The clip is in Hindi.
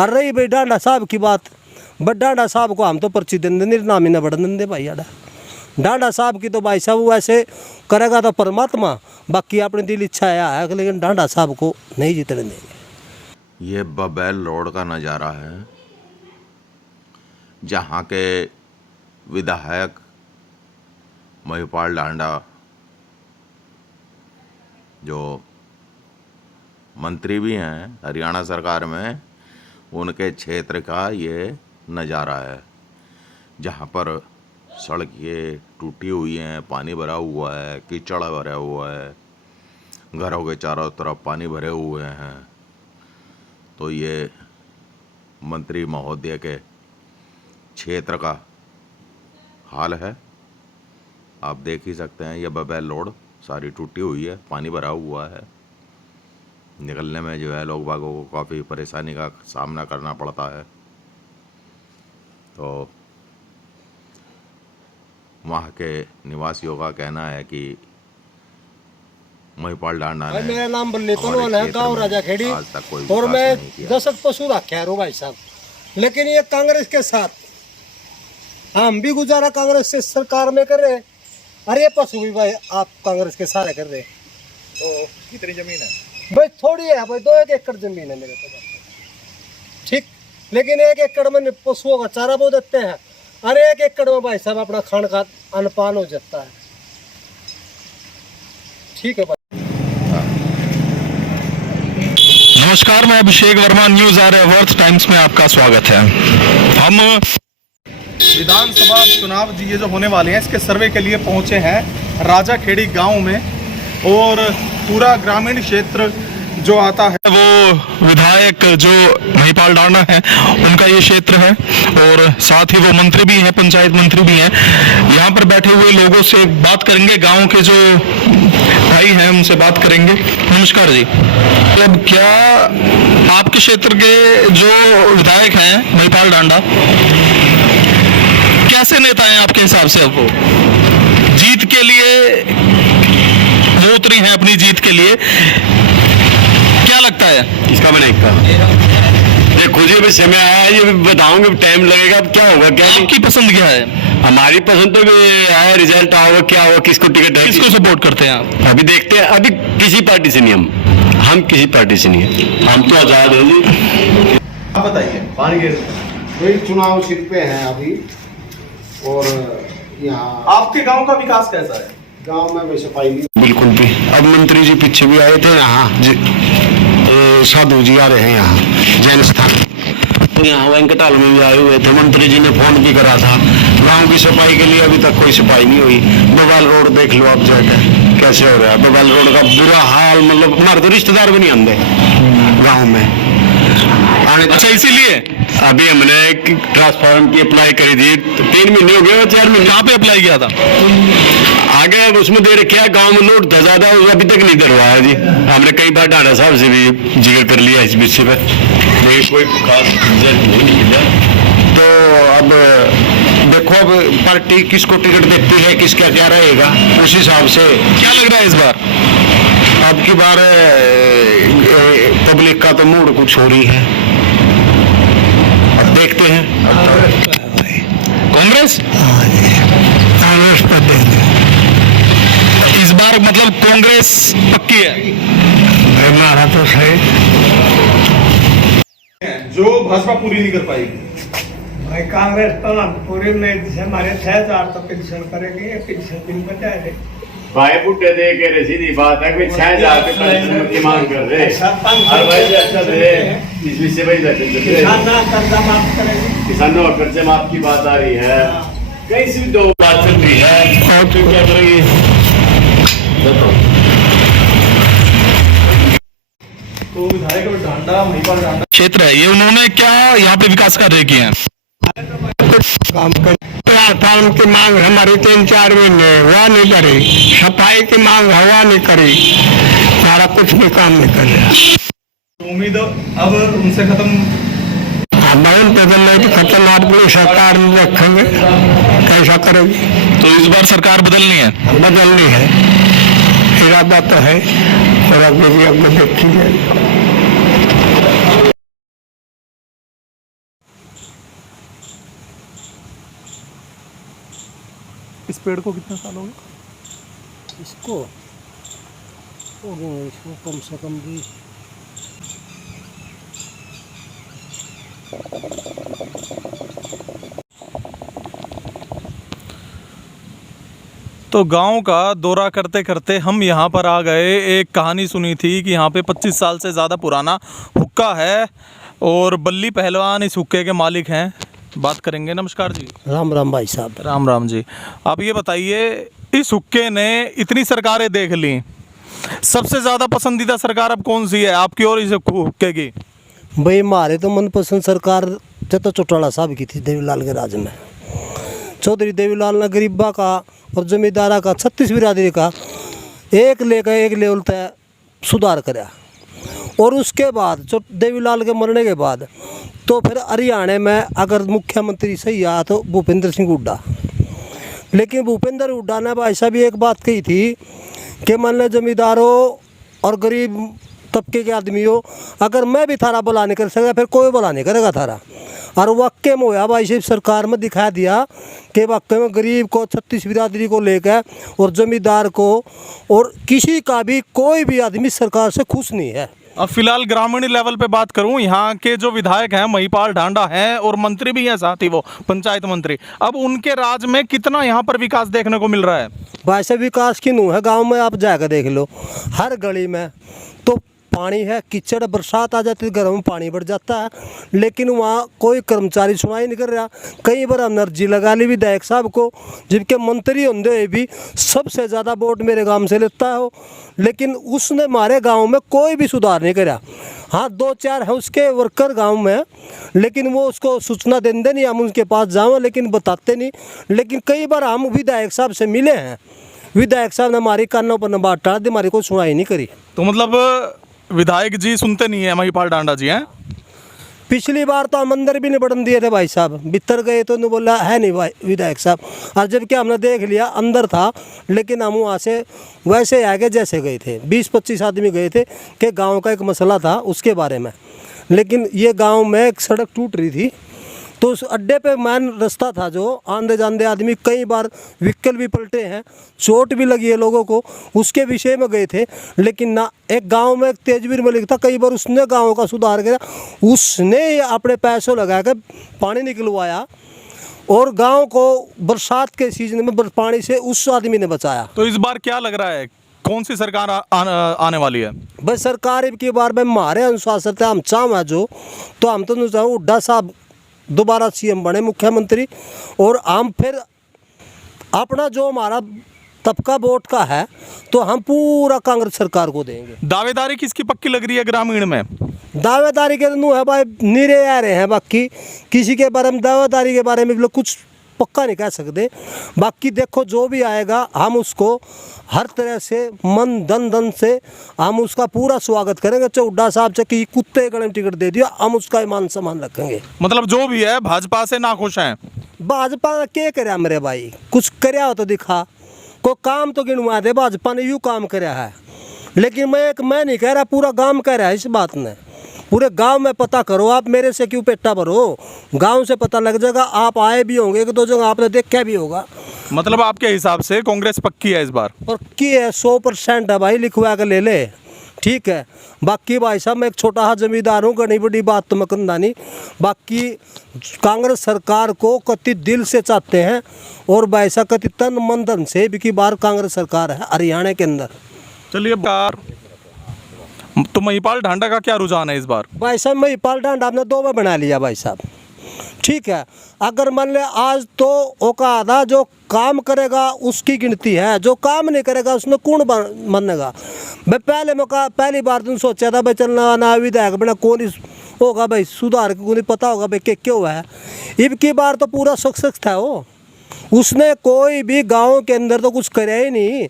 और रही भाई डांडा साहब की बात, बट डांडा साहब को हम तो पर्ची देंगे निर्नामी न बढ़ देंगे भाई यार। डांडा साहब की तो भाई साहब वैसे करेगा तो परमात्मा, बाकी अपनी दिल इच्छा है, लेकिन डांडा साहब को नहीं जीतने देंगे। ये बबैल रोड का नज़ारा है जहाँ के विधायक महिपाल डांडा जो मंत्री भी हैं हरियाणा सरकार में, उनके क्षेत्र का ये नज़ारा है जहाँ पर सड़कें टूटी हुई हैं, पानी भरा हुआ है, कीचड़ भरा हुआ है, घरों के चारों तरफ पानी भरे हुए हैं। तो ये मंत्री महोदय के क्षेत्र का हाल है, आप देख ही सकते हैं। ये बबैल रोड सारी टूटी हुई है, पानी भरा हुआ है, निकलने में जो है लोग बागों को काफ़ी परेशानी का सामना करना पड़ता है। तो वहाँ के निवासियों का कहना है कि महिपाल डांडा ने मेरा नाम बल्लेतन है, गाँव राजा खेड़ी, आज तक कोई और मैं 10 पशु रखे रो भाई साहब, लेकिन ये कांग्रेस के साथ हम भी गुजारा कांग्रेस से सरकार में कर रहे, अरे पशु भी भाई आप कांग्रेस के सारे कर रहे। तो कितनी जमीन है भाई? थोड़ी है भाई, 2-1 एकड़ जमीन है मेरे तो, ठीक, लेकिन 1 एकड़ में पशुओं का चारा बो देते हैं, अरे 1 एकड़ में भाई साहब अपना खान का अनपान हो जाता है। ठीक है भाई। नमस्कार, मैं अभिषेक वर्मा, न्यूज आर्यावर्त टाइम्स में आपका स्वागत है। हम विधानसभा चुनाव ये जो होने वाले हैं इसके सर्वे के लिए पहुंचे हैं राजा खेड़ी गांव में, और पूरा ग्रामीण क्षेत्र जो आता है वो विधायक जो महिपाल डांडा है उनका ये क्षेत्र है, और साथ ही वो मंत्री भी हैं, पंचायत मंत्री भी हैं। यहाँ पर बैठे हुए लोगों से बात करेंगे, गांव के जो भाई हैं उनसे बात करेंगे। नमस्कार जी, अब क्या आपके क्षेत्र के जो विधायक हैं महिपाल डांडा, कैसे नेता हैं आपके हिसाब से? अब वो जीत के लिए वो उतरी हैं, अपनी जीत के लिए, क्या लगता है इसका? मैंने देखो जी, अभी समय आया है, ये बताऊंगे, टाइम लगेगा, अब क्या होगा, क्या आपकी पसंद क्या है? हमारी पसंद तो आया, रिजल्ट आओगे, क्या होगा, किसको टिकट है, किसको सपोर्ट करते हैं आप? अभी देखते हैं। अभी किसी पार्टी से नहीं, हम किसी पार्टी से नहीं है, हम तो आजाद हैं जी। आप बताइए। पानी के चुनाव सिर पे हैं अभी, और यहाँ आपके गांव का विकास कैसा है? गांव में सफाई नहीं बिल्कुल भी। अब मंत्री जी पीछे भी आए थे यहाँ, साधु जी आ रहे हैं यहाँ जैन स्थान, तो यहाँ वेंकटाल में भी आए हुए थे, मंत्री जी ने फोन भी करा था गांव की सफाई के लिए, अभी तक कोई सफाई नहीं हुई। बबाल रोड देख लो आप जाकर कैसे हो रहा है, बबाल रोड का बुरा हाल, मतलब हमारे तो रिश्तेदार भी नहीं आते गाँव में। अच्छा, इसीलिए अभी हमने एक ट्रांसफार्म की अप्लाई करी थी, 3 महीने हो गए, 4 महीने। कहाँ पे अप्लाई किया था? आगे उसमें दे रखा गांव में नोट था ज्यादा, अभी तक नहीं दरवाया जी। हमने कई बार डांडा साहब से भी जिक्र कर लिया इस विषय पे, कोई खास रिजल्ट नहीं मिला। तो अब देखो, अब पार्टी किसको टिकट देती है, किसका क्या रहेगा, उस हिसाब से। क्या लग रहा है इस बार? अब की बार पब्लिक का तो मूड कुछ हो रही है, अब देखते हैं। कांग्रेस? कांग्रेस पर देंगे इस बार, मतलब कांग्रेस पक्की है? हमारा तो सही। जो भाजपा पूरी नहीं कर पाएगी, भाई कांग्रेस तो पूरी में हमारे 6000 तो पेंशन करेंगे, पेंशन बिल बचा दे भाई बुढ़े दे के रे, सीधी बात है कि 6000 के पेंशन की मांग कर रहे और भाई अच्छा दे इस विषय पे कर्जा माफ करेंगे, किसानों का कर्जे माफ की बात आ रही है, कई सी दो बात चल रही है, और क्यों क्या करेंगे? तो विधायक डांडा महिपाल डांडा क्षेत्र है ये, उन्होंने क्या यहाँ पे विकास कार्य किए हैं? काम कर प्लेटफॉर्म की मांग हमारी 3-4 महीने हुआ नहीं करी, सफाई की मांग हवा नहीं करी, हमारा कुछ भी काम नहीं कर रहा। उम्मीद अब उनसे खत्म बहुत बदल खत्म, आपको सरकार में रखेंगे, कैसा करेगी? तो इस बार सरकार बदलनी है? बदलनी है, इरादा तो है, और अब देखी जाएगी। पेड़ को कितने साल हो गए? इसको हो गए इसको कम से कम भी तो गांव का दौरा करते करते हम यहाँ पर आ गए। एक कहानी सुनी थी कि यहाँ पे 25 साल से ज़्यादा पुराना हुक्का है और बल्ली पहलवान इस हुक्के के मालिक हैं। बात करेंगे। नमस्कार जी। राम राम भाई साहब। राम राम जी। आप ये बताइए, इस हुक्के ने इतनी सरकारें देख ली, सबसे ज़्यादा पसंदीदा सरकार अब कौन सी है आपकी और इस हुक्के की? भाई हमारे तो मनपसंद सरकार तो चौटाला साहब की थी, देवीलाल के राज में। चौधरी देवीलाल ने गरीबा का और जमींदारा का 36 बिरादरी का एक लेवल तक सुधार कराया। और उसके बाद जो देवीलाल के मरने के बाद तो फिर हरियाणा में अगर मुख्यमंत्री सही आया तो भूपेंद्र सिंह हुड्डा। लेकिन भूपेंद्र हुड्डा ने भाई साहब एक बात कही थी कि मान लो जमींदारों और गरीब तबके के आदमी हो, अगर मैं भी थारा भला नहीं कर सका फिर कोई भला नहीं करेगा थारा। और वाक्य में होया भाई साहब, सरकार में दिखा दिया कि वाक्य में गरीब को 36 बिरादरी को लेकर और जमींदार को और किसी का भी कोई भी आदमी सरकार से खुश नहीं है। अब फिलहाल ग्रामीण लेवल पे बात करूं, यहाँ के जो विधायक हैं महिपाल ढांडा हैं और मंत्री भी हैं साथ ही वो पंचायत मंत्री, अब उनके राज में कितना यहाँ पर विकास देखने को मिल रहा है? भाई साहब विकास की नूह है गांव में, आप जाकर देख लो। हर गली में तो पानी है, कीचड़, बरसात आ जाती है घरों में पानी बढ़ जाता है, लेकिन वहाँ कोई कर्मचारी सुनाई नहीं कर रहा। कई बार हमने अर्जी लगा ली विधायक साहब को, जबकि मंत्री होंगे हुए भी सबसे ज़्यादा वोट मेरे गांव से लेता है वो, लेकिन उसने हमारे गांव में कोई भी सुधार नहीं करा। हाँ 2-4 है उसके वर्कर गांव में, लेकिन वो उसको सूचना देते नहीं, हम उनके पास जाओ लेकिन बताते नहीं। लेकिन कई बार हम विधायक साहब से मिले हैं, विधायक साहब ने हमारी कानों पर बात टाल दी, हमारी कोई सुनाई नहीं करी। तो मतलब विधायक जी सुनते नहीं है महिपाल ढांडा जी हैं? पिछली बार तो हम अंदर भी नहीं बढ़न दिए थे भाई साहब, भीतर गए तो नहीं बोला है नहीं भाई विधायक साहब। और जबकि हमने देख लिया अंदर था, लेकिन हम वहाँ से वैसे आगे जैसे गए थे। 20-25 आदमी गए थे कि गांव का एक मसला था उसके बारे में, लेकिन ये गांव में एक सड़क टूट रही थी तो उस अड्डे पे मैन रास्ता था जो आंधे जांधे आदमी, कई बार व्हीकल भी पलटे हैं, चोट भी लगी है लोगों को, उसके विषय में गए थे। लेकिन ना एक गांव में एक तेजवीर मलिक था, कई बार उसने गांव का सुधार किया, उसने अपने पैसों लगा कर पानी निकलवाया और गांव को बरसात के सीजन में पानी से उस आदमी ने बचाया। तो इस बार क्या लग रहा है, कौन सी सरकार आने वाली है? भाई सरकार की बार में हमारे अनुशासन से हम चाहें जो, तो हम तो चाहूँ हुड्डा साहब दोबारा सीएम बने मुख्यमंत्री, और हम फिर अपना जो हमारा तबका वोट का है तो हम पूरा कांग्रेस सरकार को देंगे। दावेदारी किसकी पक्की लग रही है ग्रामीण में? दावेदारी के तो है भाई नीरे आ रहे हैं, बाकी किसी के बारे में दावेदारी के बारे में लोग कुछ पक्का नहीं कह सकते। बाकी देखो जो भी आएगा हम उसको हर तरह से मन धन से हम उसका पूरा स्वागत करेंगे। चाहे हुड्डा साहब से कि कुत्ते गले में टिकट दे दिया, हम उसका मान सम्मान रखेंगे। मतलब जो भी है भाजपा से नाखुश हैं? भाजपा ने क्या कराया मेरे भाई, कुछ कराया हो तो दिखा, कोई काम तो गिनवा दे। भाजपा ने यूँ काम कराया है, लेकिन मैं नहीं कह रहा, पूरा गांव कह रहा है इस बात ने। पूरे गांव में पता करो, आप मेरे से क्यों पेटा भरो, गांव से पता लग जाएगा। आप आए भी होंगे, 1-2 जगह आपने देखा भी होगा। मतलब आपके हिसाब से कांग्रेस पक्की है इस बार? पक्की है, 100% है भाई, लिखवा के ले ले, ठीक है। बाकी भाई साहब मैं एक छोटा सा जमींदार हूँ, घनी बड़ी बात तो मैं करना नहीं। बाकी कांग्रेस सरकार को कति दिल से चाहते हैं और भाई साहब कति तन मन धन से भी की बार कांग्रेस सरकार है हरियाणा के अंदर। चलिए बार तो महिपाल ढांडा का क्या रुझान है इस बार? भाई साहब महिपाल ढांडा आपने 2 में बना लिया भाई साहब, ठीक है। अगर मान ले आज तो ओका आधा जो काम करेगा उसकी गिनती है, जो काम नहीं करेगा उसमें कौन मानेगा। मैं पहली बार तुम सोचा था भाई चलना ना विधायक बना कौन होगा भाई, सुधार को नहीं पता होगा भाई क्या हुआ है। इब की बार तो पूरा सक्सेस था वो, उसने कोई भी गांव के अंदर तो कुछ कराया ही नहीं।